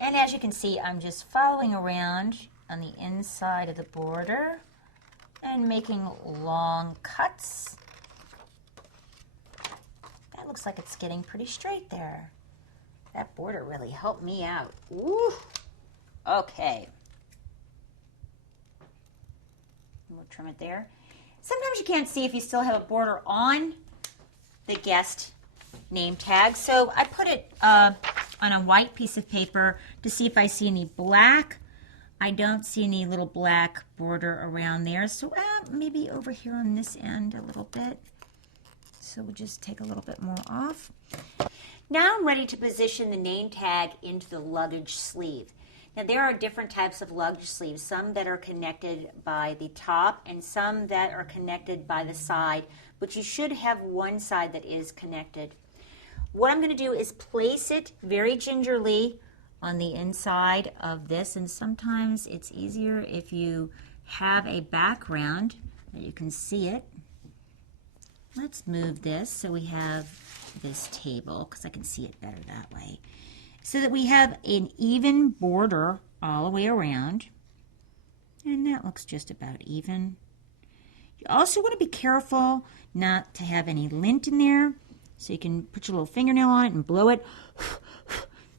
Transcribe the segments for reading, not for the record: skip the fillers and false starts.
And as you can see, I'm just following around on the inside of the border and making long cuts. That looks like it's getting pretty straight there. That border really helped me out. Ooh. Okay. We'll trim it there. Sometimes you can't see if you still have a border on the guest name tag, so I put it on a white piece of paper to see if I see any black. I don't see any little black border around there, so maybe over here on this end a little bit. So we'll just take a little bit more off. Now I'm ready to position the name tag into the luggage sleeve. Now there are different types of luggage sleeves, some that are connected by the top and some that are connected by the side, but you should have one side that is connected. What I'm going to do is place it very gingerly on the inside of this, and sometimes it's easier if you have a background that you can see it. Let's move this so we have this table because I can see it better that way. So that we have an even border all the way around. And that looks just about even. You also want to be careful not to have any lint in there. So you can put your little fingernail on it and blow it.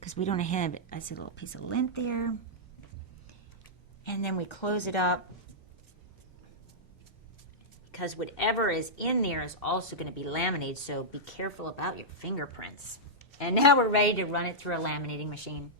Because we don't have, I see a little piece of lint there. And then we close it up. Because whatever is in there is also going to be laminated. So be careful about your fingerprints. And now we're ready to run it through a laminating machine.